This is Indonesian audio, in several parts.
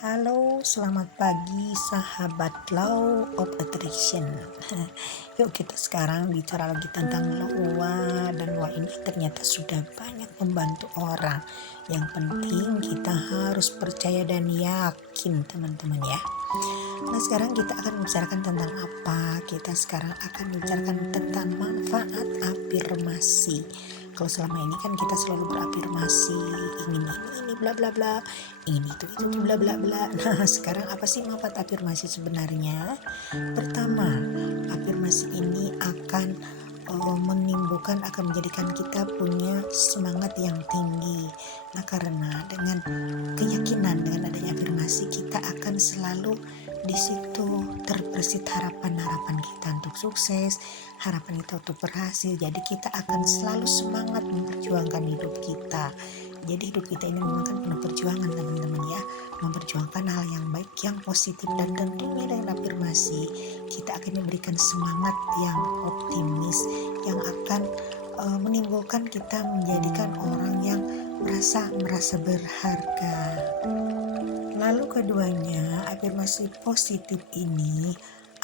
Halo, selamat pagi sahabat Law of Attraction. Yuk kita sekarang bicara lagi tentang law dan law ini ternyata sudah banyak membantu orang. Yang penting kita harus percaya dan yakin teman-teman ya. Nah sekarang kita akan membicarakan tentang apa? Kita sekarang akan membicarakan tentang manfaat afirmasi. Kalau selama ini kan kita selalu berafirmasi, ingin ini bla bla bla, ingin itu bla bla bla. Nah sekarang apa sih manfaat afirmasi sebenarnya? Pertama, afirmasi ini akan akan menjadikan kita punya semangat yang tinggi. Nah karena dengan keyakinan dengan adanya afirmasi kita akan selalu di situ terbersit harapan kita untuk sukses, harapan kita untuk berhasil. Jadi kita akan selalu semangat memperjuangkan hidup kita. Jadi hidup kita ini memang kan penuh perjuangan teman-teman ya, memperjuangkan hal yang baik, yang positif, dan tentunya dengan afirmasi kita akan memberikan semangat yang optimis yang akan menimbulkan kita menjadikan orang yang merasa berharga. Lalu keduanya, afirmasi positif ini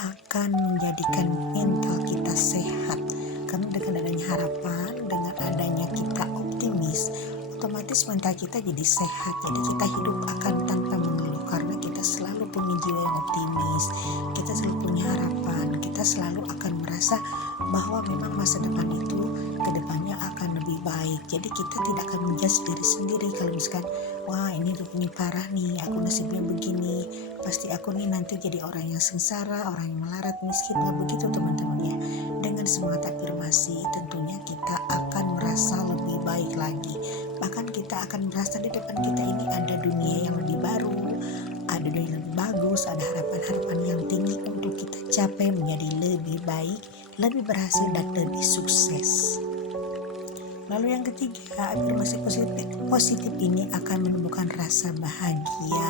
akan menjadikan mental kita sehat. Karena dengan adanya harapan, dengan adanya kita optimis, otomatis mental kita jadi sehat. Jadi kita hidup akan tanpa mengeluh karena kita selalu punya jiwa yang optimis. Kita selalu punya harapan. Kita selalu akan merasa bahwa memang masa depan itu kedepannya akan lebih baik. Jadi kita tidak akan menjudge diri sendiri kalau misalkan wah ini parah nih, aku nasibnya begini, pasti aku nih nanti jadi orang yang sengsara, orang yang melarat, miskin. Nggak begitu teman-teman ya. Dengan semangat afirmasi tentunya kita akan merasa lebih baik lagi. Bahkan kita akan merasa di depan kita ini ada dunia yang lebih baru, ada dunia yang lebih bagus, ada harapan-harapan yang tinggi untuk kita capai menjadi lebih baik, lebih berhasil, dan lebih sukses. Lalu yang ketiga, afirmasi positif ini akan menumbuhkan rasa bahagia.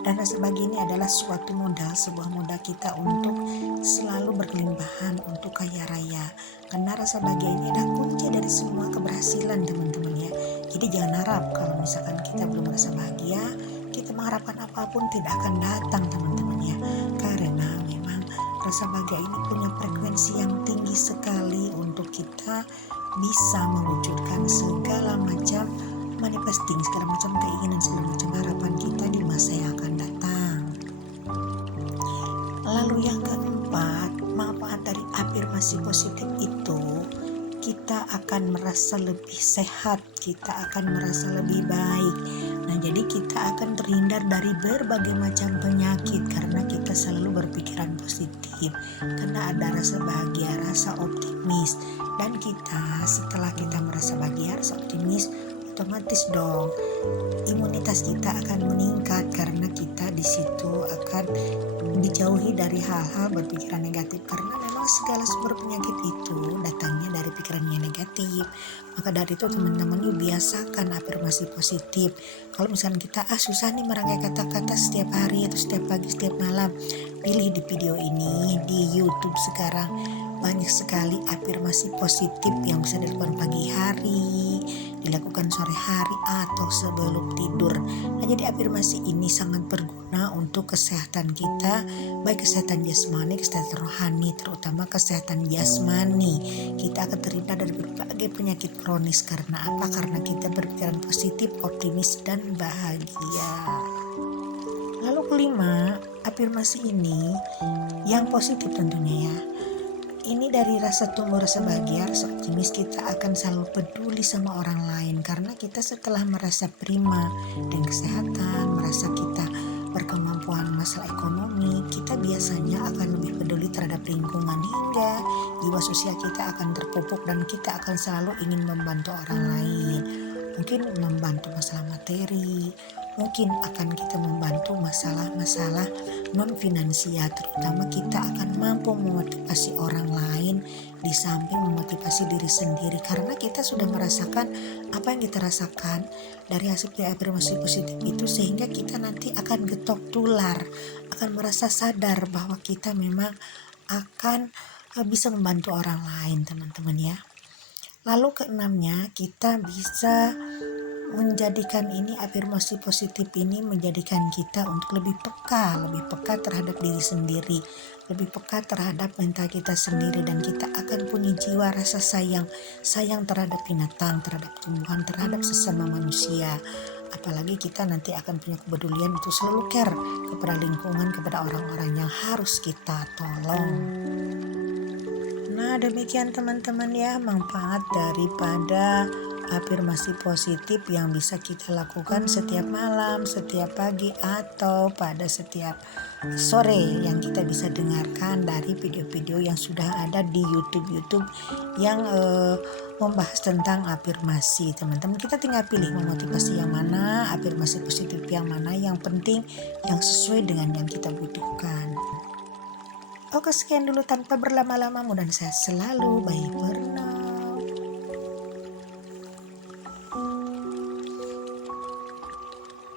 Dan rasa bahagia ini adalah suatu modal, sebuah modal kita untuk selalu berkelimpahan, untuk kaya raya. Karena rasa bahagia ini adalah kunci dari semua keberhasilan teman-teman ya. Jadi jangan harap kalau misalkan kita belum merasa bahagia, kita mengharapkan apapun tidak akan datang teman-teman ya. Karena memang rasa bahagia ini punya frekuensi yang tinggi sekali untuk kita bisa mewujudkan segala macam manifesting, segala macam keinginan, segala macam harapan kita di masa yang akan datang. Lalu yang keempat, manfaat dari afirmasi positif itu kita akan merasa lebih sehat, kita akan merasa lebih baik. Nah jadi kita akan terhindar dari berbagai macam penyakit karena kita selalu berpikiran positif, karena ada rasa bahagia, rasa optimis. Dan kita setelah kita merasa bahagia, rasa optimis, otomatis dong imunitas kita akan meningkat karena kita di situ akan dijauhi dari hal-hal berpikiran negatif, karena memang segala sumber penyakit itu datangnya dari pikiran yang negatif. Maka dari itu teman-teman yuk biasakan afirmasi positif. Kalau misalnya kita susah nih merangkai kata-kata setiap hari atau setiap pagi, setiap malam, pilih di video ini di YouTube sekarang banyak sekali afirmasi positif yang bisa dilakukan pagi hari, dilakukan sore hari atau sebelum tidur. Nah, jadi afirmasi ini sangat berguna untuk kesehatan kita, baik kesehatan jasmani, kesehatan rohani, terutama kesehatan jasmani. Kita akan terhindar dari berbagai penyakit kronis. Karena apa? Karena kita berpikiran positif, optimis, dan bahagia. Lalu kelima, afirmasi ini yang positif tentunya ya. Ini dari rasa tumbuh rasa bahagia, rasa optimis, kita akan selalu peduli sama orang lain. Karena kita setelah merasa prima dan kesehatan, merasa kita berkemampuan masalah ekonomi, kita biasanya akan lebih peduli terhadap lingkungan hingga jiwa sosial kita akan terpupuk dan kita akan selalu ingin membantu orang lain. Mungkin membantu masalah materi, mungkin akan kita membantu masalah-masalah non-finansial, terutama kita akan mampu memotivasi orang lain di samping memotivasi diri sendiri, karena kita sudah merasakan apa yang kita rasakan dari hasil afirmasi positif itu, sehingga kita nanti akan getok tular, akan merasa sadar bahwa kita memang akan bisa membantu orang lain teman-teman ya. Lalu keenamnya, kita bisa menjadikan ini afirmasi positif ini menjadikan kita untuk lebih peka terhadap diri sendiri, lebih peka terhadap mental kita sendiri, dan kita akan punya jiwa rasa sayang terhadap binatang, terhadap tumbuhan, terhadap sesama manusia. Apalagi kita nanti akan punya kepedulian untuk selalu care kepada lingkungan, kepada orang-orang yang harus kita tolong. Nah, demikian teman-teman ya, manfaat daripada afirmasi positif yang bisa kita lakukan setiap malam, setiap pagi, atau pada setiap sore yang kita bisa dengarkan dari video-video yang sudah ada di YouTube yang membahas tentang afirmasi. Teman-teman, kita tinggal pilih memotivasi yang mana, afirmasi positif yang mana yang penting, yang sesuai dengan yang kita butuhkan. Oke, sekian dulu tanpa berlama-lama, mudah-mudahan saya selalu baik